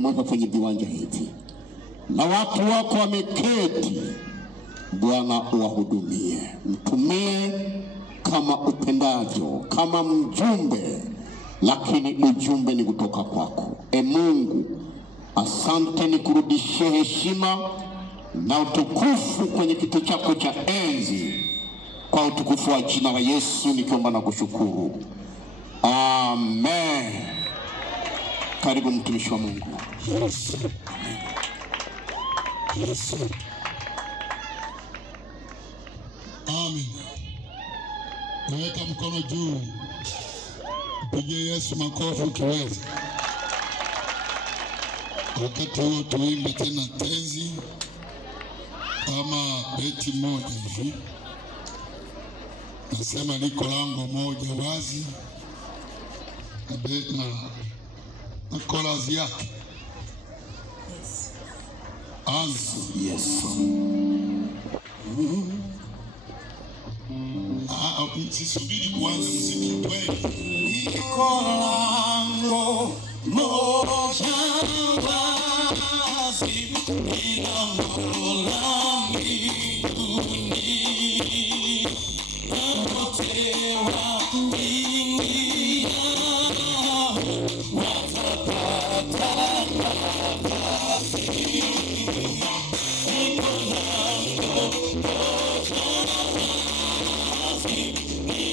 Mwaka kwenye viwanja hivi na watu wako wameketi, Bwana uwahudumie, mtumie kama upendavyo, kama mjumbe, lakini ujumbe ni kutoka kwako. Mungu, asante, nikurudishie heshima na utukufu kwenye kiti chako cha enzi, kwa utukufu wa jina la Yesu nikiomba na kushukuru, amen. Karibu mtumishi wa Mungu. Yes. Yes. Amen. Weka mkono juu, mpigie Yesu makofi ukiweza. Wakati huo tuimbe tena tenzi kama beti moja hivi. Nasema liko lango moja wazi na korazi yake. Anza. Yes. Sisubiri kuanza muziki, twende. Liko lango moja wazi, lango la mbinguni, wote waingiao watapata nafasi. Liko lango moja wazi,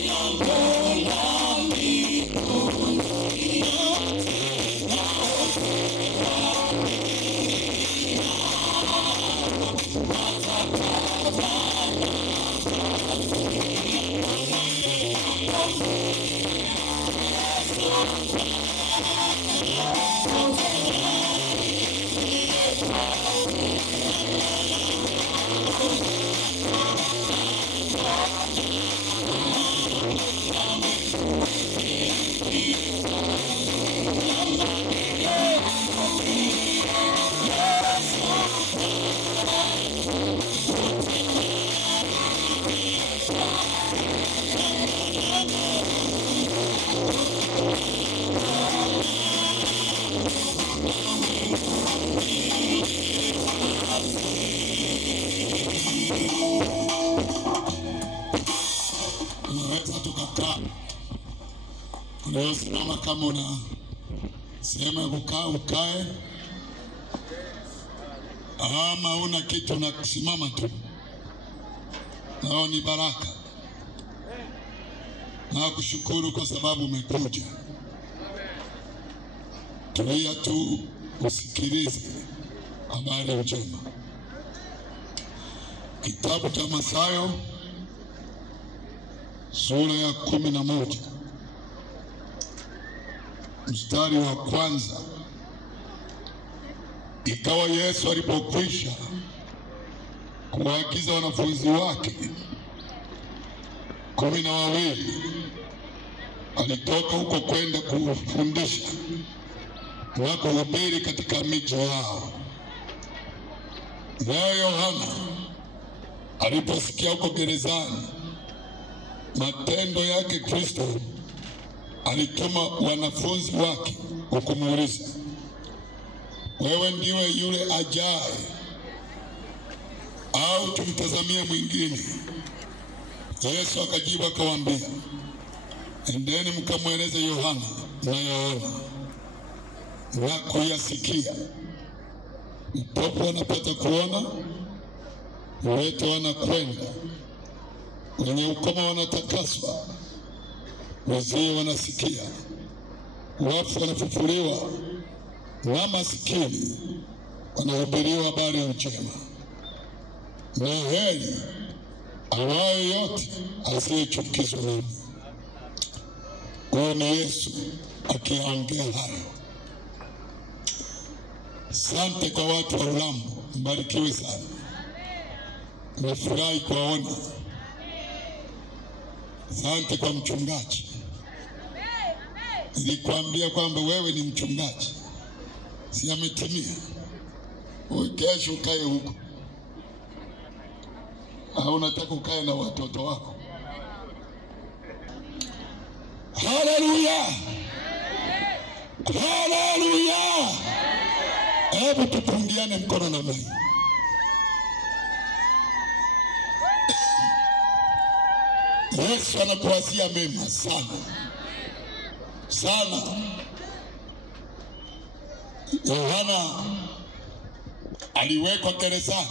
lango la mbinguni, Unaweza tukakaa. Unasimama kama una sehemu ya kukaa ukae, ama una kitu unasimama tu. Nao ni baraka. Na kushukuru kwa sababu umekuja. Tulia tu usikilize habari njema. Kitabu cha Mathayo sura ya 11 mstari wa kwanza. Ikawa Yesu alipokwisha kuwaagiza wanafunzi wake 12, alitoka huko kwenda kufundisha na kuhubiri katika miji yao. Naye Yohana aliposikia huko gerezani matendo yake Kristo, alituma wanafunzi wake kumuuliza, wewe ndiwe yule ajaye au tumtazamie mwingine? Yesu akajibu akawaambia, endeni mkamweleze Yohana mnayoona na kuyasikia. Vipofu wanapata kuona, viwete wanakwenda, wenye ukoma wanatakaswa, wazee wanasikia, wafu wanafufuliwa, na masikini wanahubiriwa habari njema. Na heri awaye yote asiyechukizwa nami. Huyo ni Yesu akiongea hayo. Asante kwa watu wa Urambo, mbarikiwe sana. Nimefurahi kuwaona. Asante kwa mchungaji. Nilikwambia kwamba wewe ni mchungaji, si ametimia? Kesho ukae huko, au unataka ukae na watoto wako? Haleluya, haleluya. Hebu tupungiane mkono namna hii. Yesu anakuwazia mema sana sana. Yohana aliwekwa gerezani.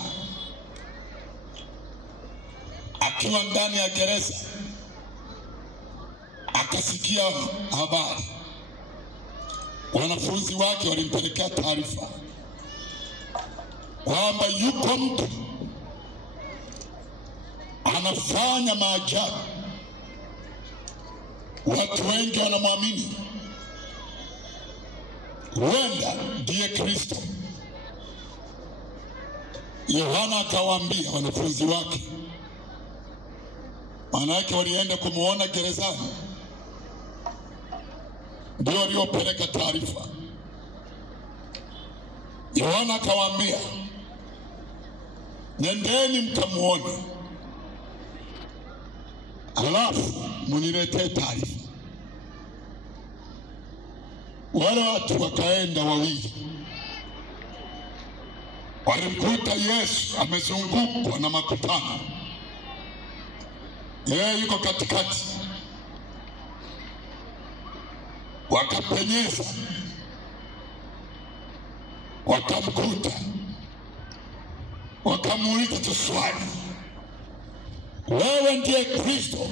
Akiwa ndani ya gereza akasikia habari. Wanafunzi wake walimpelekea taarifa kwamba yuko mtu anafanya maajabu, watu wengi wanamwamini, huenda ndiye Kristo. Yohana akawaambia wanafunzi wake, wanawake walienda kumuona gerezani, ndio waliopeleka taarifa. Yohana akawaambia, nendeni mkamuone, halafu muniletee taarifa. Wale watu wakaenda wawili, walimkuta Yesu amezungukwa na makutano, yeye yuko katikati. Wakapenyeza, wakamkuta, wakamuuliza tu swali, wewe ndiye Kristo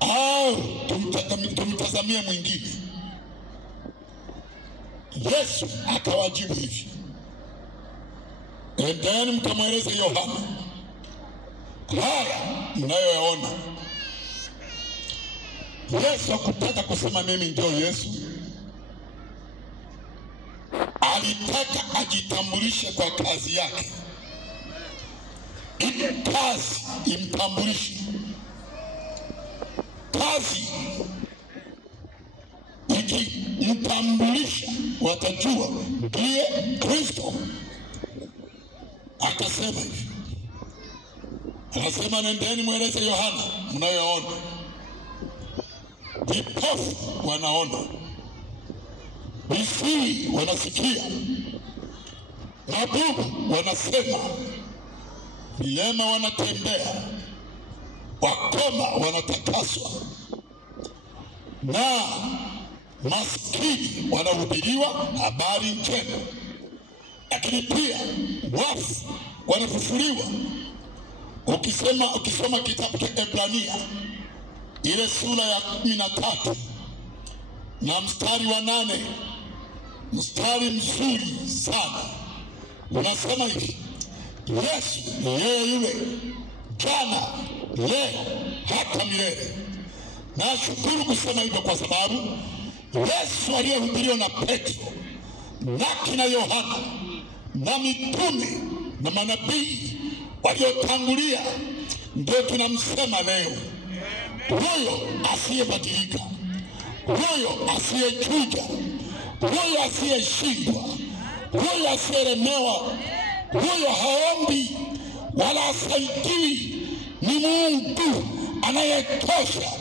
au tumtazamie mwingine? Yesu akawajibu hivi, endeni mkamweleze Yohana haya mnayoyaona. Yesu hakutaka kusema mimi ndio Yesu. Alitaka ajitambulishe kwa kazi yake, ili kazi imtambulishe. Kazi ikimtambulisha watajua ndiye Kristo. Akasema hivi, anasema nendeni mweleze Yohana mnayoona. Vipofu wanaona, viziwi wanasikia, mabubu wanasema, vilema wanatembea, wakoma wanatakaswa, na maskini wanahubiriwa habari njema. Lakini pia wafu wanafufuliwa. Ukisoma kitabu cha Ebrania ile sura ya 13 na mstari wa 8, mstari mzuri sana, unasema hivi, Yesu yeye yule jana, leo, hata milele. Nashukuru kusema hivyo kwa sababu Yesu aliyehubiriwa na Petro na kina Yohana na mitume na manabii waliotangulia ndio tunamsema leo. Huyo asiyebadilika, huyo asiyechuja, huyo asiyeshindwa, huyo asiyelemewa, huyo haombi wala hasaidiwi, ni Mungu anayetosha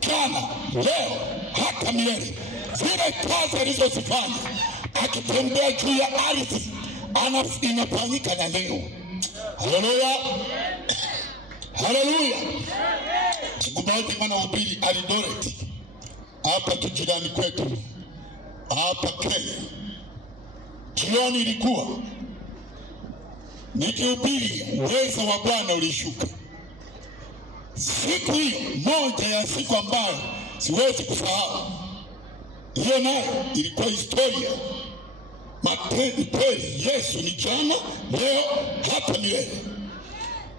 jana, leo, hata milele. Zile kazi alizozifanya akitembea juu ya ardhi inafanyika na leo. Haleluya, haleluya. Siku moja mwanahubiri Eldoret, hapa tu jirani kwetu hapa Kenya, jioni ilikuwa nikihubiri, uwezo wa Bwana ulishuka. Siku hiyo moja ya siku ambayo siwezi kusahau, hiyo nayo ilikuwa historia. Kweli Yesu ni jana, leo, hata milele.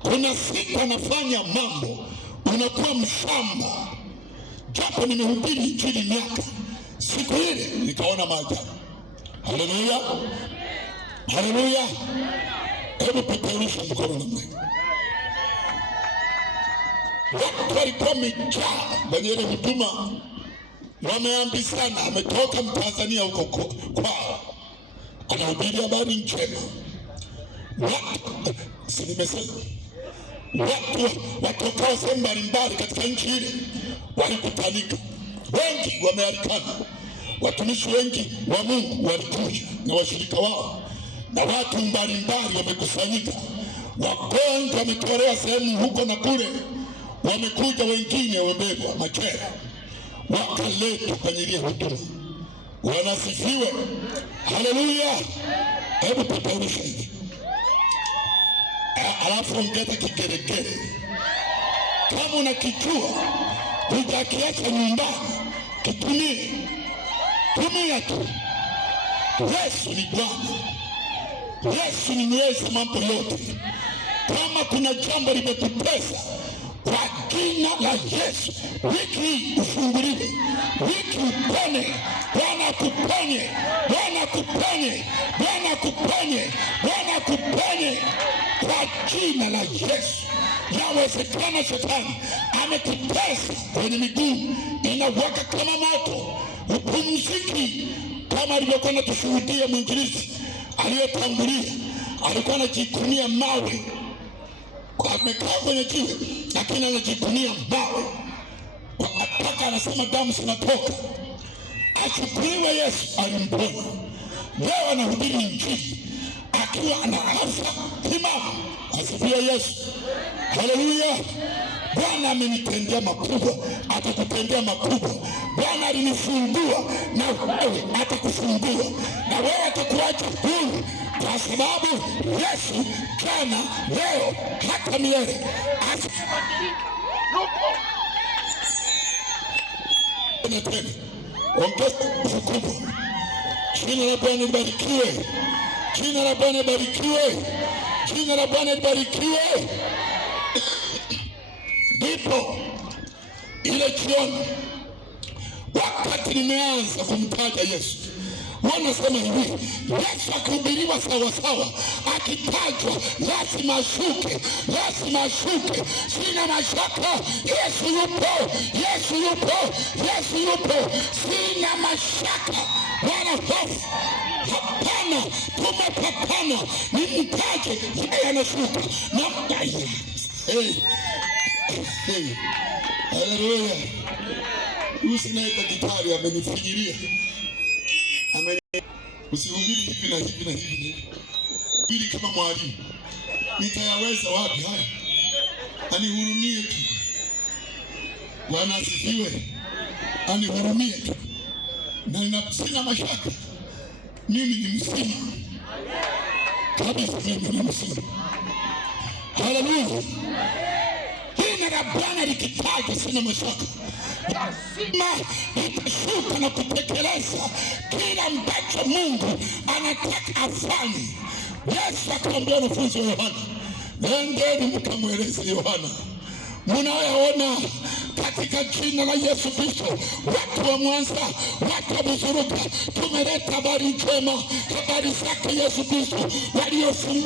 Kuna siku anafanya mambo unakuwa mshamba. Japo nimehubiri injili miaka, siku ile nikaona maajabu. Haleluya, haleluya. Hebu peperusha mkono namna hii. Watu walikuwa wamejaa kwenye ile huduma, wameambizana. Ametoka Mtanzania huko kwao, anahubiri habari njema. Watu watokao sehemu mbalimbali katika nchi ile walikutanika, wengi wamealikana. watumishi wengi wa Mungu walikuja na washirika wao, na watu mbalimbali wamekusanyika, wagonjwa wametolewa sehemu huko na kule, wamekuja wengine wamebebwa machela, wakaletwa kwenye ile huduma. Wanasifiwe, haleluya. Hebu tupaushe hivi, alafu ongeza kigeregere. Kama unakijua hujakiacha nyumbani, kitumie, tumia tu. Yesu ni Bwana, Yesu ni mweza mambo yote. Kama kuna jambo limekutesa, kwa jina la Yesu, wiki hii ufunguliwe, wiki upone. Bwana akuponye, Bwana akuponye, Bwana akuponye, Bwana akuponye kwa jina la Yesu. Yawezekana shetani amekutesa kwenye miguu, inawaka kama moto, upumziki. Kama alivyokuwa anatushuhudia mwinjilisti aliyetangulia, alikuwa anajikunia mawe, amekaa kwenye jiwe lakini anajikunia mawe mpaka anasema damu zinatoka. Ashukuriwe Yesu, alimponya. Leo anahubiri Injili akiwa ana afya timamu. Asifiwe Yesu, haleluya. Bwana amenitendea makubwa, atakutendea makubwa. Bwana alinifungua, na wewe atakufungua, na wewe atakuacha huru, kwa sababu Yesu jana, leo, hata milele. Tena ongeza kubwa. Jina la Bwana libarikiwe, jina la Bwana libarikiwe, jina la Bwana libarikiwe. Ndipo ile jioni, wakati nimeanza kumtaja Yesu, wanasema hivi, Yesu akihubiriwa sawa sawa, akitajwa lazima ashuke, lazima ashuke. Sina mashaka, Yesu yupo, Yesu yupo, Yesu yupo. Sina mashaka wala hofu, hapana. Tumepatana, nimtaje, yeye anashuka na mtaje. Haleluya. Usinaita gitari amenifinyiria. Usihubiri hivi na hivi na hivi. Hubiri kama mwalimu. Nitayaweza wapi haya? Anihurumie tu. Bwana asifiwe. Anihurumie tu. Na sina mashaka. Mimi ni mzima. Kabisa mimi ni mzima. Haleluya. Jina la Bwana likitaja, sina mashaka, lazima litashuka na kutekeleza kila ambacho Mungu anataka afanye. Yesu akamwambia wanafunzi wa Yohana, nendeni mkamweleze Yohana munayoona katika jina la Yesu Kristo. Watu wa Mwanza, watu wa Buzuruga, tumeleta habari njema, habari zake Yesu Kristo.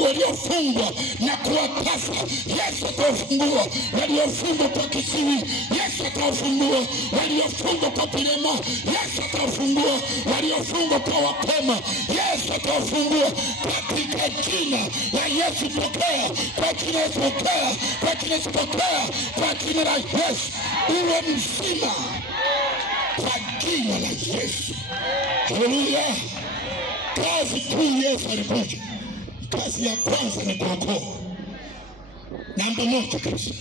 Waliofungwa na kuwatasa, Yesu atawafungua. Waliofungwa kwa kiziwi, Yesu atawafungua. Waliofungwa kwa vilema, Yesu atawafungua. Waliofungwa kwa wakoma, Yesu atawafungua. Katika jina la Yesu pokea, kwa jina la Yesu pokea, kwa jina la Yesu pokea, kwa jina la Yesu uwe mzima, kwa jina la Yesu. Haleluya. Kazi kuu Yesu alikuja, kazi ya kwanza ni kuokoa. Namba moja kabisa,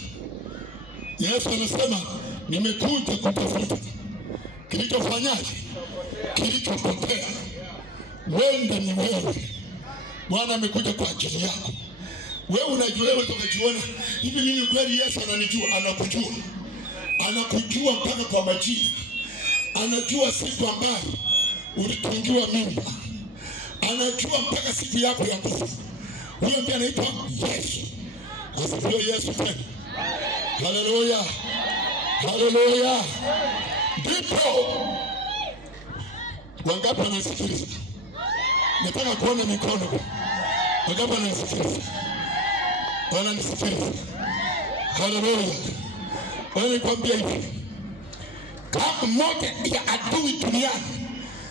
Yesu anasema nimekuja kutafuta kilichofanyaje, kilichopotea. Wenda ni wewe. Bwana amekuja kwa ajili yako. Wewe unajua, wewe ukajiona hivi, mimi kweli Yesu ananijua? Anakujua, anakujua mpaka kwa majina. Anajua siku ambayo ulitungiwa mimba, anajua mpaka siku yako ya kufa. Huyo ndiye anaitwa Yesu. Asifiwe Yesu tena. Haleluya, haleluya. Ndipo wangapi wanasikiliza? Nataka kuona mikono. Wangapi wanasikiliza? Wananisikiliza? Haleluya. Wanakwambia hivi, kama moja ya adui duniani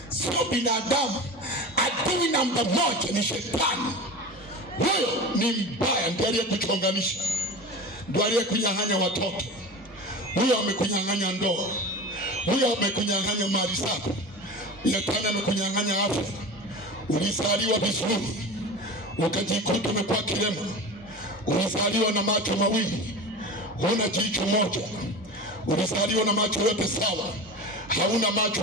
sio binadamu, adui namba moja ni shetani. Huyo ni mbaya, ndiye aliyekuchonganisha, ndiye aliyekunyang'anya watoto, huyo amekunyang'anya ndoa, huyo amekunyang'anya mali zako, Shetani amekunyang'anya afya. Ulizaliwa vizuri ukajikuta umekuwa kilema. Ulizaliwa na macho mawili, huna jicho moja. Ulizaliwa na macho yote sawa, hauna macho